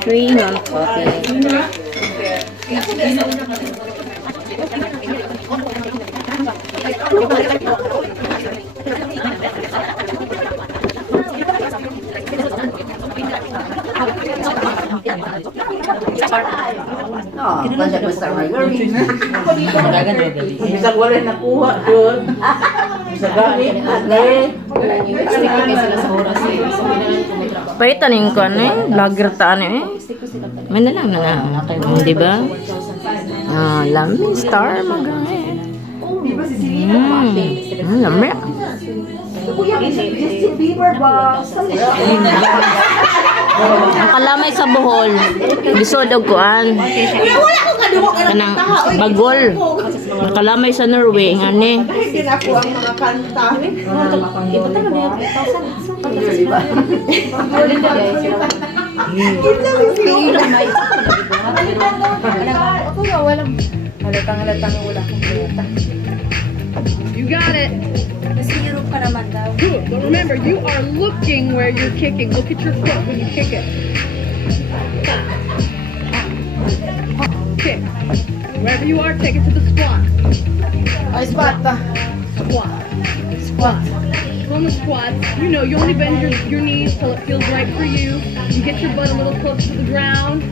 Free non-coffee. Oh, banyak besar margarine. Bisa wala nakuha doon. Bisa gamit, lagay. Paitan yung kan eh, vlogger taan eh. May na lang na nga, di ba? Ah, lamig, star, magang eh. Lamig. Justin Bieber ba? Ang kalamay sa Bohol, bisod og kuan. Kanang bagol. Ang kalamay sa Norway, ngani. Hindi na ako ang mga kanta. Ito talaga yung 1,000. You got it. Good. But remember, you are looking where you're kicking. Look at your foot when you kick it. Kick. Wherever you are, take it to the squat. Squat. On the squats, you know, you only bend your knees till it feels right for you. You get your butt a little close to the ground.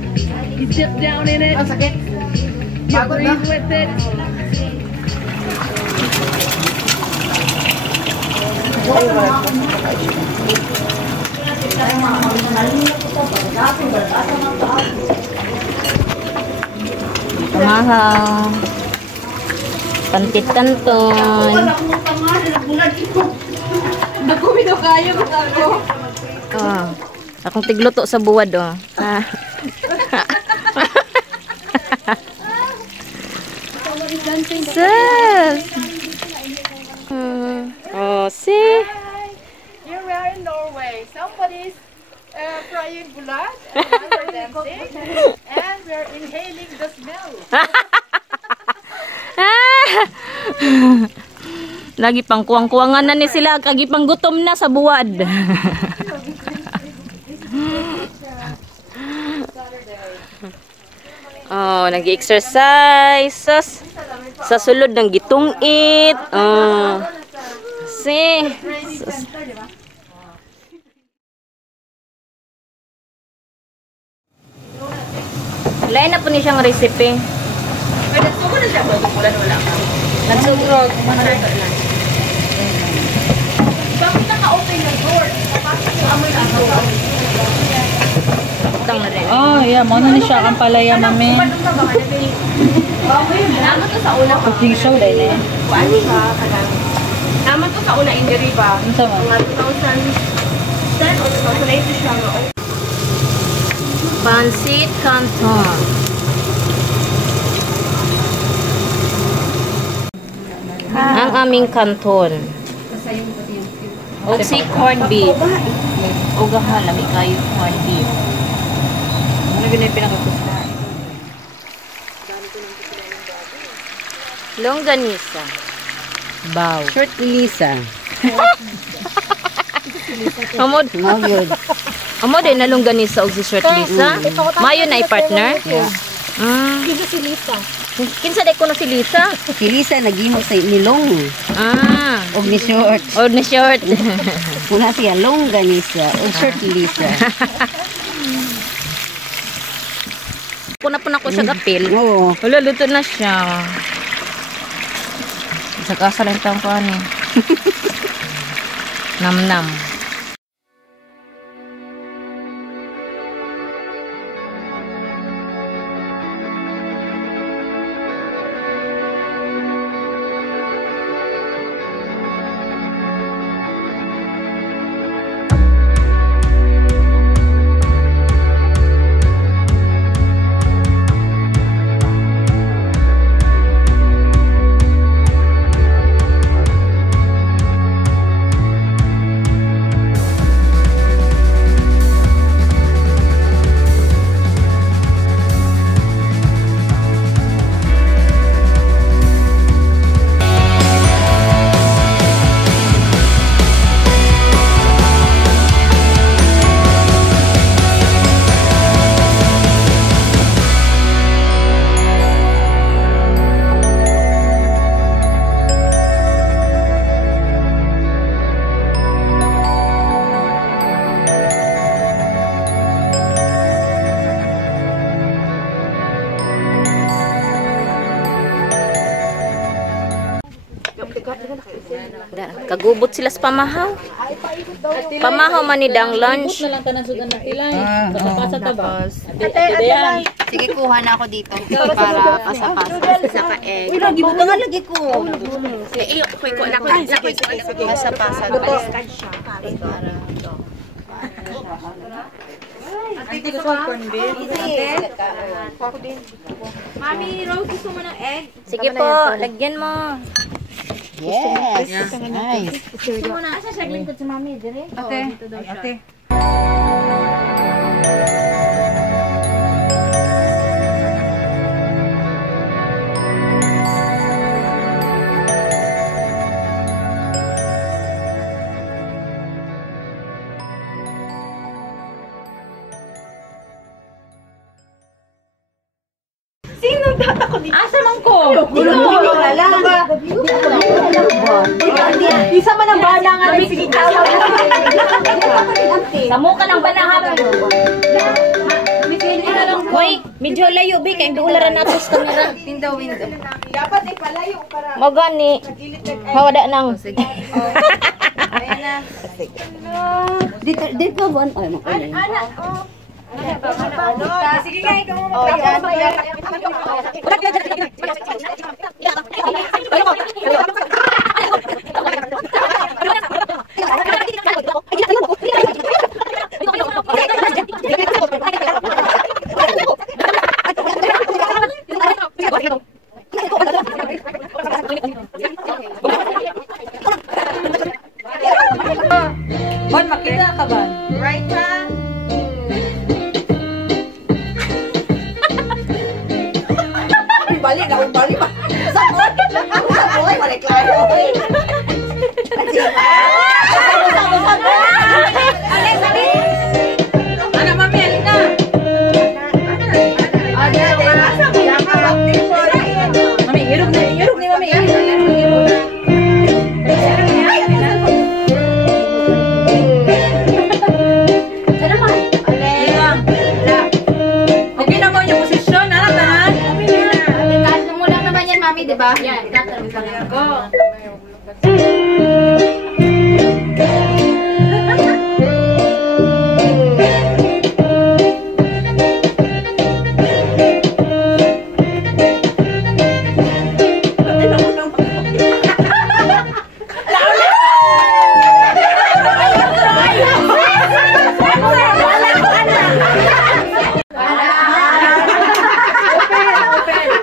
You dip down in it. You breathe with it. Mahal. Pantit kanton. Nakumido kayo ano? Oh, akong tigluto sa buwad oh. Ah. Sis. Oh, see? Here we are in Norway. Somebody's frying bulat, we're dancing, and we're inhaling the smell. Lagi pang kuwang-kuwangan na ni sila, kagi pang gutom na sa buwad. Oh, nag-exercise sa sulod ng gitungit. Oh. See. Lain na po niya siyang recipe. Ay, nagsugo na siya. Bulan wala ka. Nagsugrog. Bakit naka-open yung door? Papasok yung amoy na door. Utang na rin. Oh, yeah, mo na ni siya ang palaya mami. Naman to sa una pa. Cooking show din eh. Kuan siya kanang. Naman to sa una injury ba? Unsa man? Mga 2010 o 2008 siya nga. Pansit Canton. Ang aming kanton. O si corned beef. O gahalami kayo corned beef. Ano ganun pinakakusta? Longganisa. Baw. Short Lisa. Amod. Good. Amo din na longganisa og si short Lisa. Mayo na i-partner. Yeah. Kinsa si Lisa? Kinsa day ko na si Lisa? Si Lisa nagimo sa nilong. Ah, Og ni short. or na short. Muna siya longganisa. Og short Lisa. Puna ko siya gapil. Oo. Wala, luto na siya. Sa kasa lang taong ko ani. Nam-nam. Kagubot sila sa pamahaw. Pamahaw man ni dang lunch. Sige, kuha na ako dito para pasa-pasa. Saka egg. Uy, lagi mo nga lagi ko. Pasa-pasa. Ate, gusto ko corn beef. Mami, Rose, gusto mo ng egg? Sige po, lagyan mo. Yes. Nice. Gusto mo na. Asa siya lingkod si Mami, dire? Ate. Asa man ko? Isa man ang bala nga rin. Sige, Samo ka ng banahan. Hoy, medyo layo bi kay dularan nato sa kamera. Window. Dapat ipalayo para Mo gani. Hawada nang. Dito ba? Ay, makulay. sige nga, ikaw mo magkakaroon. Bon, makita ka ba? Right hand. Balik na, balik ba? Oy, balik klaro. Ana, Mami, alika. Mami, irog ni Mami. Okay na mo yung posisyon, anak tanan. Kaso mo lang naman yan, Mami, di ba? Yan, Go.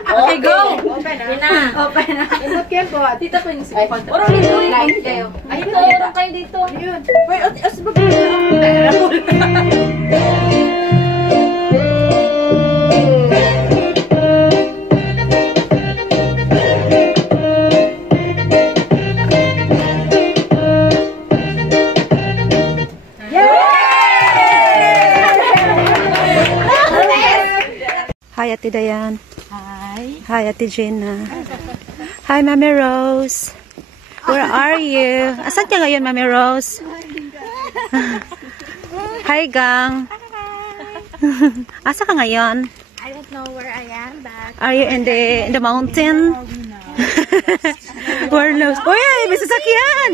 Okay, go. Tita ko yung Oro dito. Live kayo. Ay, ito, oro kayo dito. Hi, Ate Dayan. Hi. Hi, Ate Jenna. Hi, Mami Rose. Where are you? Asan ka ngayon, Mami Rose? Hi, gang. Asa ka ngayon? I don't know where I am, but Are you in the mountain? Where knows? Uy, may sasakyan!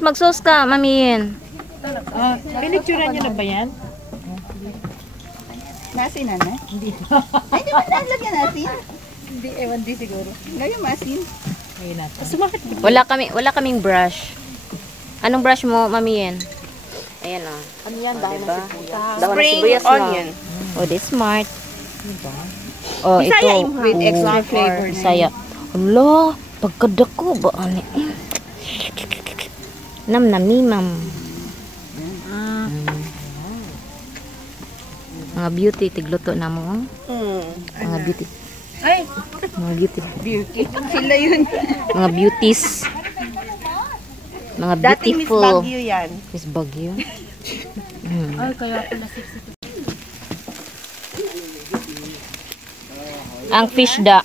Magsos ka, Mamiin. pinicturean niyo na ba yan? Masin na? Hindi. Ay, di ba nalagyan natin? Hindi, ewan di siguro. Ngayon, masin. Wala kaming brush. Anong brush mo, Mamiin? Ayan o. Ano yan? Dahon ng sibuyas. Spring onion. Oh, this smart. Oh, ito. With extra flavor. Bisaya. Hala, pagkadako ba? Ano? Nam-namimam. Mga beauty, tigluto na mo. Mga beauty. Ay, Mga beauty. beauty. Sila yun. Mga beauties. Mga Dating Miss beautiful. Baguio yan. Miss Baguio. Ay, kaya pala 60. Ang fish da.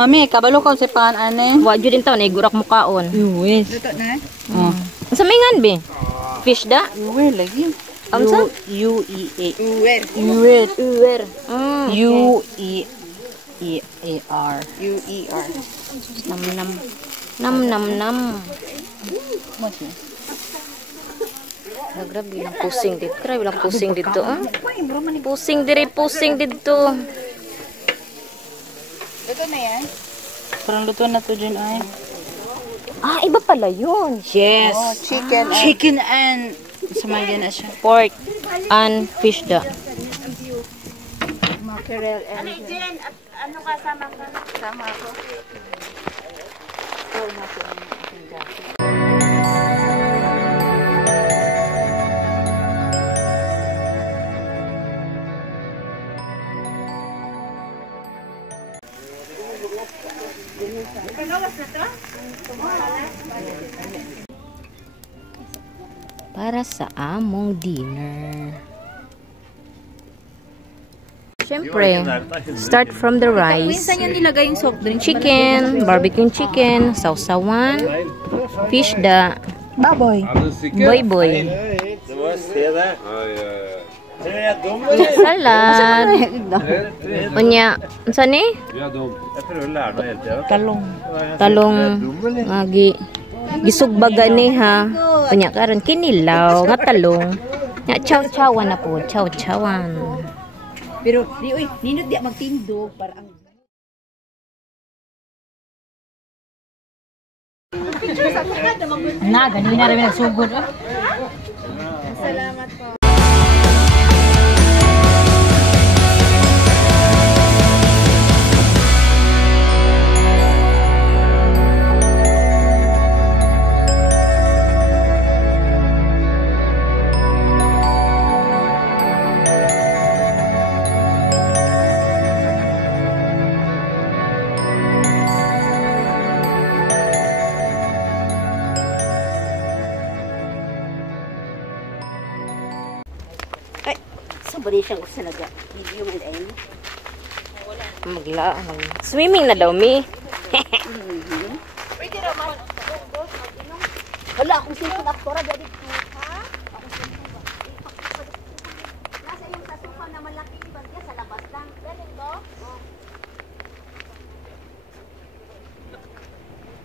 Mami, kabalo ka sa pan ane. Wa jud din taw na igurak mo kaon. Uwes. Luto na? Oh. Sa mingan be? Fish da? Uwer lagi. Amsa? U-E-A. Uwer. Uwer. U-E-A-R. U-E-R. Nam nam. Nam nam nam. Masih. Grabe lang pusing dito. Grabe lang pusing dito. Ah. Pusing diri, pusing dito. Luto na yan? Parang luto na to dyan ay. Ah, iba pala yun. Yes. Oh, chicken and samayan na siya. Pork and fish da. Mackerel and Jen, ano kasama ka? sama ako. Para sa among dinner. Siyempre, start from the rice. Minsan yung nilagay yung soft drink. Chicken, barbecue chicken, sausawan, fish da, Baboy. boy. Salad. Unya, unsa ni? Talong agi gisugbaga ni ha. Unya karon kinilaw nga talong. Nya chaw-chawan na po, chaw-chawan. Pero di oy, ninot di magtindog para ang Na, ganina rin nagsugod. Salamat po. sabari siyang usalaga. Hindi mo ay. Swimming na daw, mi. Pwede naman. Wala akong sipon aktora dali. Nasa yung sasuka na malaking bagya sa labas lang. Ganun to?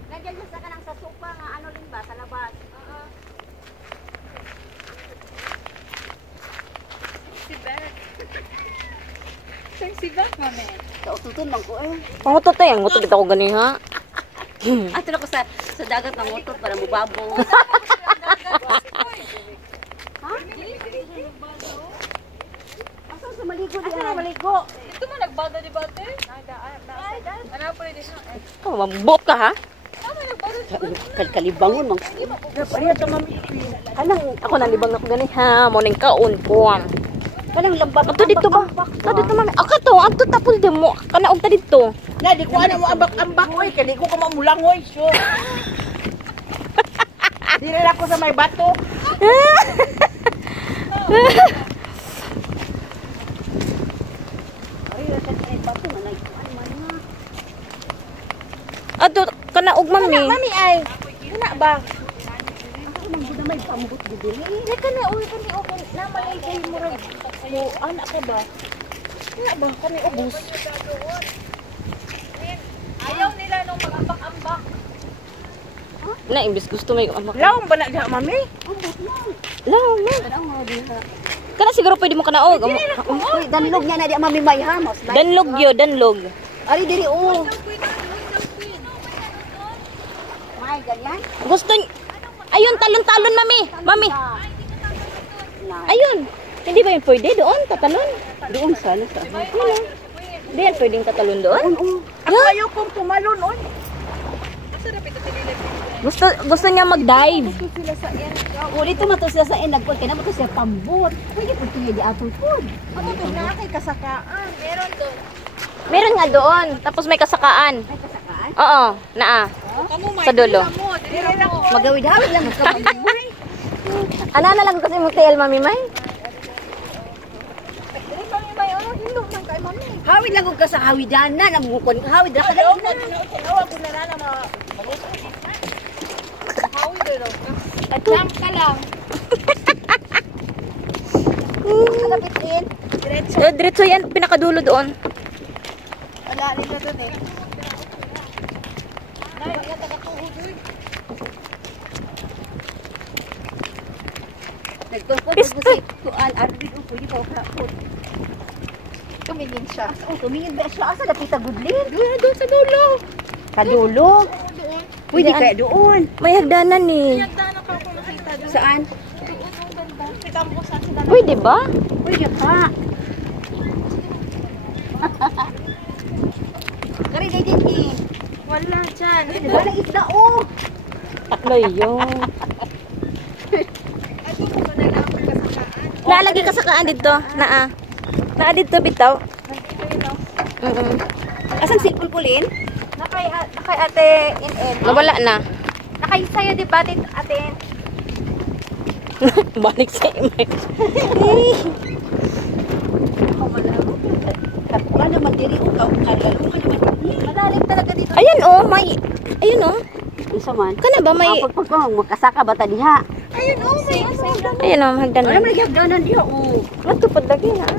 Nandiyan yung sa kanang sasuka nga ano rin ba sa labas? Sexy back, mami. Kaututun lang ko eh. Pangutot tayo. Ang utot ako gani ha. Ato na ko sa dagat ng motor para mubabaw. Ha? Asa sa maligo di na maligo? Ito mo nagbada di bate? Ano pa rin dito? Oh, mabot ka ha? Kalibangon mang. Kanang ako nalibang ako gani ha. Morning kaon ko. Kanang lambat. Ato dito ba? Ato dito mami. Ako to, ato tapos demo. Kana og ta dito. Na di ko ana mo ambak-ambak oy, kay di ko ka mamulang oy. So. Dire ako sa may bato. Ato kana og mami. Mami ay. Ina ba? Ako man gud may pambut gid. Hindi ka na uwi ka ni okay. Namalay kayo mo rin. So anak ka ba? Ina ba kami ubos? Ayaw nila nung mag-ambak-ambak. Na imbis gusto may amak. Laom ba na diha mami? Laom na. Kana siguro pwede mo kana og. Uy, danlog niya na di mami may hamos. Danlog yo, danlog. Ari diri oh. May ganyan? Gusto ayun talon-talon mami. Mami. Ayun. Hindi ba yun pwede doon tatalon? Doon sana sa. Hindi yan pwedeng tatalon doon? Ako ayaw kong tumalon oy. Gusto niya mag-dive. O dito mato sila sa nagpod kay na mato siya pambot. Pwede pud tuyo di atol pod. Ano to na kay kasakaan? Meron doon. Meron nga doon. Tapos may kasakaan. Ay kasakaan. Oo, naa. Sa dulo. Magawid-hawid lang ka mami. Ana na lang kasi mo TL mami may. Dili kami may ano, hindog lang kay mami. Hawid lang ka sa hawidanan. Namukon ka hawid. Ayaw na, tinawag ko na na mga hawid rin ka. At-jump ka lang. Kalapitin. Diretso. Diretso yan, pinakadulo doon. Wala nila doon eh. Nay, wala tagatuhod doon. Nagtungkod ko si Tuan. Arvid o pwede pa ako. Tumingin siya. Oh, tumingin ba siya? Asa napita gudlin? Doon sa dulo. Kadulo. Doon. Pwede kaya doon. May hagdanan eh. Nagdana ka ako nakita doon. Saan? Doon ang ganda. Kita mo kung saan sila. Pwede ba? Pwede ka. Kari na din eh. Wala dyan. Wala isda oh. Taklo yun. Ay, doon mo na lang kasakaan. Naalagi kasakaan dito. Naa. Naa dito bitaw. Nandito yun o. Asan si Pulpulin? Nakay ate in. Nawala na. Nakay sa'yo di ba ate? Balik sa imay. Wala naman diri o kalalo ka naman diri. Madaling talaga dito. Ayan oh, may... Ayun oh. Isa man. Kana ba may... Pagpagpag magkasaka ba ta diha? Ayun o, may ano. Ayun oh, Wala hagdanan. man gyapdanan diha oh. Matupad lagi ha.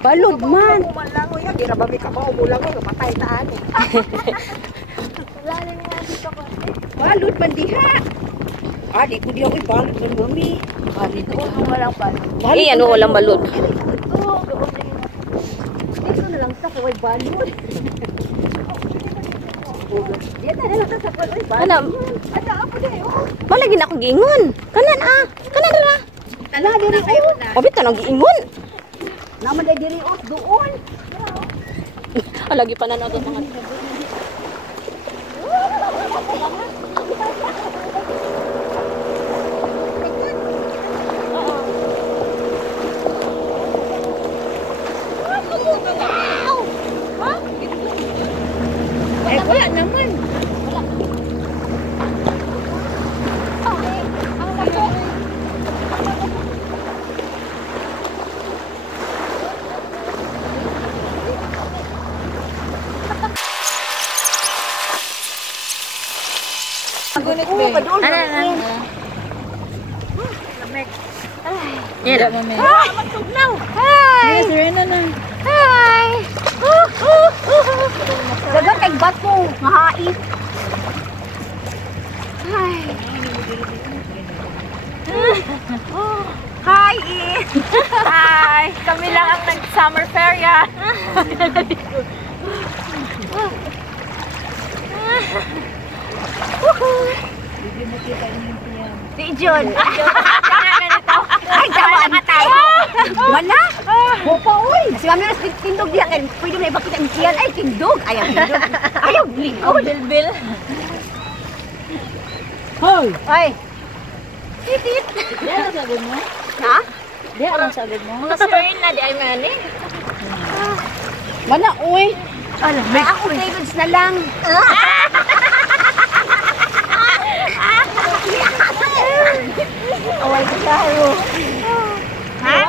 Balod man. Kumalango yan. Di rabami ka pa umulango. Kapatay taan eh. Wala na nga dito ko. Balod man diha. Ah, di ko diha oy balod man mami. Balod ko walang balod. Eh, ano walang balod. Dito na lang sa kaway balod. Dito na lang sa kaway balod. Kana, Ada apa deh? Oh, malagi na ako giingon. Kanan ah. Kanan ra. tala diri oh. Obit na giingon. Naman dai diri oh doon. Lagi pa na na mga... Eh wala naman. Gunit be. Yan. Hi! Sirena na. Dagan kay bato, mahait. Hi. Hi! Kami lang ang nag-summer fair ya. Si John. Ay, tawa na tayo. Wala. Hopa, uy. Si Mami Ros, tindog diya. Pwede na ibakita ang tiyan. Ay, tindog. Ayaw, tindog. Ayaw, lingkod. Bilbil. Ay. Titit. Di alam sabi mo? Ha? Di alam sabi mo? Mga Serena, di ay mani. Wala, uy. Alam, may ako favorites na lang. Away ko tayo. Ha?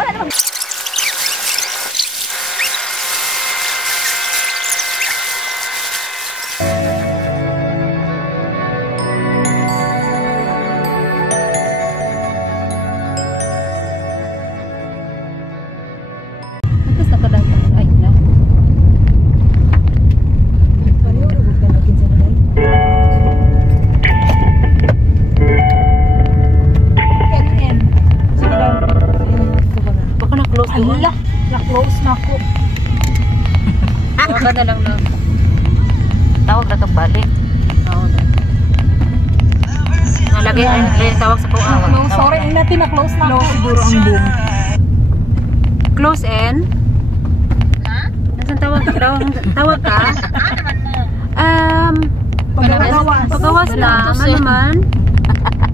Ala, na-close na ako. Tawag na lang na. Tawag na itong balik. Oo na. Nalagay ang tawag sa kuha. No, sorry, ang natin na-close na ako. Siguro ang boom. Close and? Ha? Nasaan tawag ka? Tawag ka? Pagawas na. Ano naman?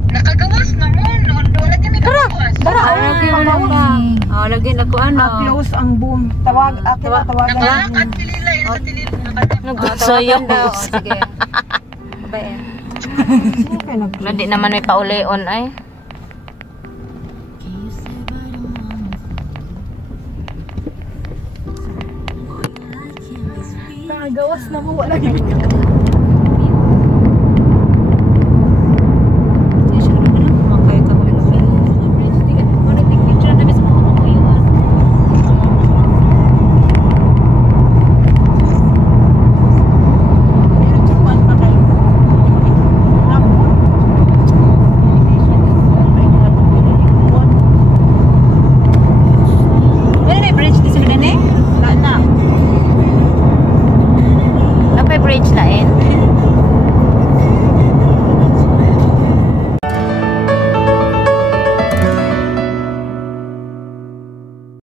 Nakagawas naman. Wala kami nakagawas. Lagi na ka. Lagi na ko ano. Close ang boom. Tawag, tawagan. Nagsayaw daw. Sige. Bayan. Hindi naman may pauleon ay. gawas na mo wala gyud. Napay bridge lain.